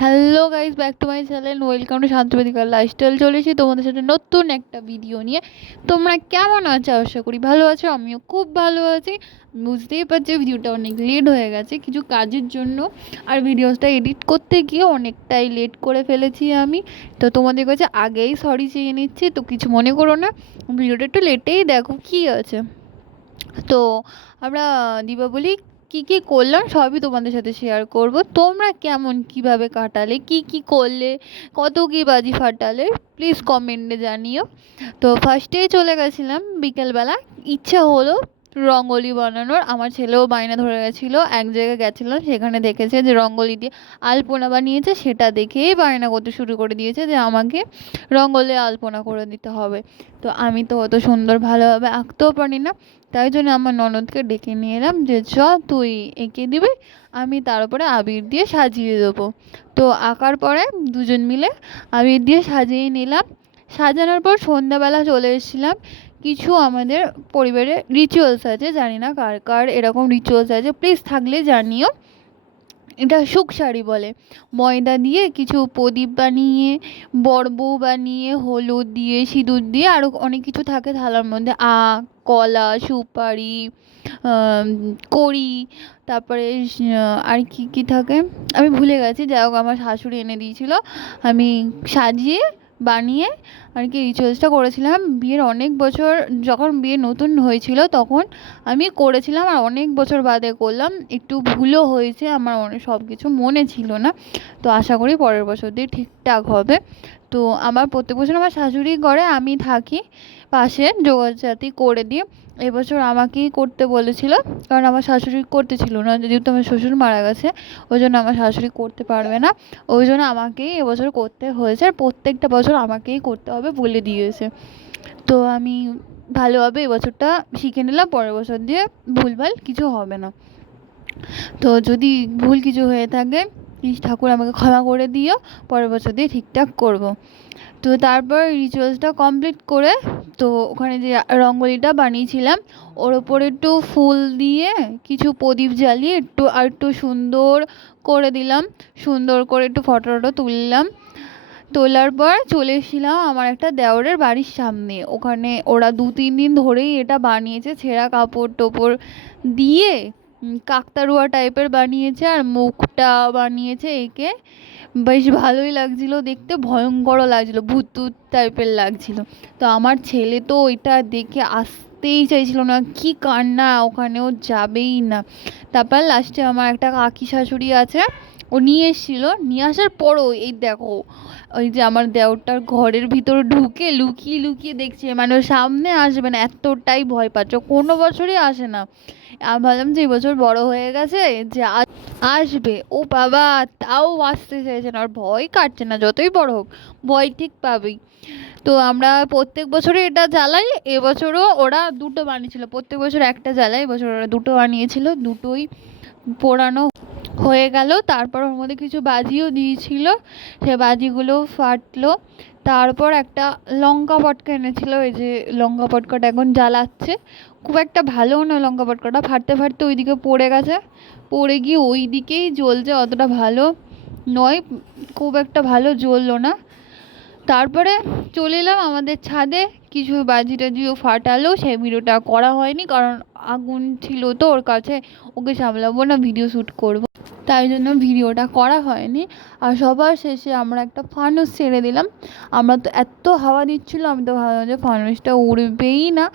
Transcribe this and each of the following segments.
Hello guys, back to my channel. Welcome to Shantabedika lifestyle. চলেছি তোমাদের সাথে নতুন একটা ভিডিও নিয়ে। তোমরা কেমন আছো? আশা করি ভালো আছো। আমিও খুব ভালো আছি। বুঝতেই পারছি ভিডিওটা অনেক লেট হয়ে গেছে কিছু কাজের জন্য, আর ভিডিওসটা এডিট করতে গিয়ে অনেকটাই লেট করে ফেলেছি আমি। তো তোমাদের কাছে আগেই সরি চেয়ে নিচ্ছি, তো কিছু মনে করো না। ভিডিওটা একটু লেটেই দেখো, কী আছে। তো আমরা দীপাবলি কী কী করলাম সবই তোমাদের সাথে শেয়ার করব। তোমরা কেমন কিভাবে কাটালে, কি কি করলে, কত কী বাজি ফাটালে, প্লিজ কমেন্টে জানিও। তো ফার্স্টেই চলে গেছিলাম বিকেলবেলা, ইচ্ছা হলো রঙ্গোলি বানানোর। আমার ছেলেও বায়না ধরে গেছিলো, এক জায়গায় গেছিলাম, সেখানে দেখেছে যে রঙ্গোলি দিয়ে আলপনা বানিয়েছে, সেটা দেখেই বায়না করতে শুরু করে দিয়েছে যে আমাকে রঙ্গোলি আলপনা করে দিতে হবে। তো আমি তো অত সুন্দর ভালোভাবে আঁকতেও পারি না, তাই জন্য আমার ননদকে ডেকে নিয়ে এলাম যে চ তুই এঁকে দিবি, আমি তার উপরে আবির দিয়ে সাজিয়ে দেবো। তো আঁকার পরে দুজন মিলে আবির দিয়ে সাজিয়ে নিলাম। সাজানোর পর সন্ধ্যাবেলা চলে এসেছিলাম। কিছু আমাদের পরিবারে রিচুয়ালস আছে, জানি না কার কার এরকম রিচুয়ালস আছে, প্লিজ থাকলে জানিও। এটা সুখ শাড়ি বলে। ময়দা দিয়ে কিছু প্রদীপ বানিয়ে, বড়বউ বানিয়ে, হলুদ দিয়ে, সিঁদুর দিয়ে, আরও অনেক কিছু থাকে থালার মধ্যে, আখ, কলা, সুপারি, কড়ি, তারপরে আর কি কি থাকে আমি ভুলে গেছি। যাই হোক, আমার শাশুড়ি এনে দিয়েছিল, আমি সাজিয়ে বানিয়ে আর কি রিচুয়ালসটা করেছিলাম। বিয়ের অনেক বছর, যখন বিয়ে নতুন হয়েছিল তখন আমি করেছিলাম, আর অনেক বছর বাদে করলাম। একটু ভুলও হয়েছে, আমার অনেক সব কিছু মনে ছিল না। তো আশা করি পরের বছর দিয়ে ঠিকঠাক হবে। তো আমার প্রত্যেক বছর আমার শাশুড়ি করে, আমি থাকি পাশে জোগাড়জাতি করে দিয়ে। এবছর আমাকেই করতে বলেছিল, কারণ আমার শাশুড়ি করতে ছিল না, যেহেতু আমার শ্বশুর মারা গেছে, ওই জন্য আমার শাশুড়ি করতে পারবে না, ওই জন্য আমাকেই এবছর করতে হয়েছে। আর প্রত্যেকটা বছর আমাকেই করতে হবে বলে দিয়েছে। তো আমি ভালোভাবে এবছরটা শিখে নিলাম, পরের বছর দিয়ে ভুলভাল কিছু হবে না। তো যদি ভুল কিছু হয়ে থাকে প্লিজ ঠাকুর আমাকে ক্ষমা করে দিও, পরের বছর দিয়ে ঠিকঠাক করব। তো তারপর রিচুয়ালসটা কমপ্লিট করে, তো ওখানে যে রঙ্গোলিটা বানিয়েছিলাম ওর ওপরে একটু ফুল দিয়ে কিছু প্রদীপ জ্বালিয়ে একটু সুন্দর করে দিলাম। সুন্দর করে একটু ফটো তুললাম। তোলার পর চলে এসেছিলাম আমার একটা দেওরের বাড়ির সামনে। ওখানে ওরা 2-3 দিন ধরেই এটা বানিয়েছে, ছেঁড়া কাপড় টোপড় দিয়ে কাকতারুয়া টাইপের বানিয়েছে, আর মুখটা বানিয়েছে এঁকে। বেশ ভালোই লাগছিল দেখতে, ভয়ঙ্করও লাগছিল, ভূত টাইপের লাগছিল। তো আমার ছেলে তো ওইটা দেখে আসতেই চাইছিল না, কি কান্না, ওখানেও যাবেই না। তারপর লাস্টে আমার একটা কাকি শাশুড়ি আছে, ও নিয়ে এসেছিলো, নিয়ে আসার পরও এই দেখো, ওই যে আমার দেওরটার ঘরের ভিতরে ঢুকে লুকিয়ে লুকিয়ে দেখছে, মানে ওর সামনে আসবে না, এতটাই ভয় পাচ্ছ। কোনো বছরই আসে না। আমি ভাবলাম যে এবছর বড় হয়ে গেছে যে আসবে, ও বাবা তাও আসতে চাইছে না, আর ভয় কাটছে না, যতই বড় হোক ভয় ঠিক পাবেই। তো আমরা প্রত্যেক বছরই এটা জ্বালাই, এবছরও ওরা দুটো বানিয়েছিল, প্রত্যেক বছর একটা জ্বালাই, এবছর ওরা দুটো বানিয়েছিল, দুটোই পোড়ানো হয়ে গেল। তারপর ওর মধ্যে কিছু বাজিও দিয়েছিল, সে বাজিগুলো ফাটলো। তারপর একটা লঙ্কা পটকা এনেছিল, এই যে লঙ্কা পটকাটা এখন জ্বালাচ্ছে। খুব একটা ভালো না লঙ্কা পটকাটা, ফাটতে ফাটতে ওইদিকে পড়ে গেছে, পড়ে গিয়ে ওই দিকেই জ্বলছে, অতটা ভালো নয়, খুব একটা ভালো জ্বললো না। তারপরে চলে এলাম আমাদের ছাদে, কিছু বাজি টাজিও ফাটালো, সেই ভিডিওটা করা হয়নি, কারণ আগুন ছিল তো ওর কাছে, ওকে সামলাবো না, ভিডিও শ্যুট করব, তাই জন্য ভিডিওটা করা হয়নি। আর সবার শেষে আমরা একটা ফানুস ছেড়ে দিলাম। আমরা তো এত হাওয়া দিচ্ছিলো, আমি তো ভাবলাম যে ফানুসটা উড়বেই না।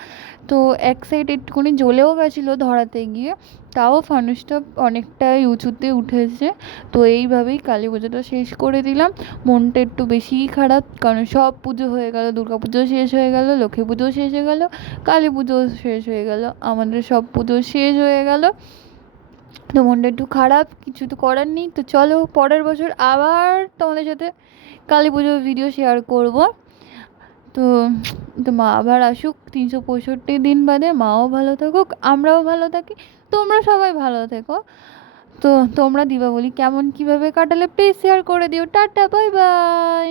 তো এক সাইড একটুখানি জ্বলেও গেছিলো ধরাতে গিয়ে, তাও ফানুসটা অনেকটাই উঁচুতে উঠেছে। তো এইভাবেই কালী পুজোটা শেষ করে দিলাম। মনটা একটু বেশিই খারাপ, কারণ সব পুজো হয়ে গেল, দুর্গা পুজো শেষ হয়ে গেল, লক্ষ্মী পুজো শেষ হয়ে গেল, কালী পুজো শেষ হয়ে গেল, আমাদের সব পুজো শেষ হয়ে গেল। তো মনটা একটু খারাপ, কিছু তো করার নেই। তো চলো পরের বছর আবার তোমাদের সাথে কালী পুজোর ভিডিও শেয়ার করব। তো তো মা আবার আসুক 365 দিন বাদে, মাও ভালো থাকুক, আমরাও ভালো থাকি, তোমরা সবাই ভালো থেকো। তো তোমরা দীপাবলি কেমন কিভাবে কাটালে প্লিজ শেয়ার করে দিও। Tata, bye bye.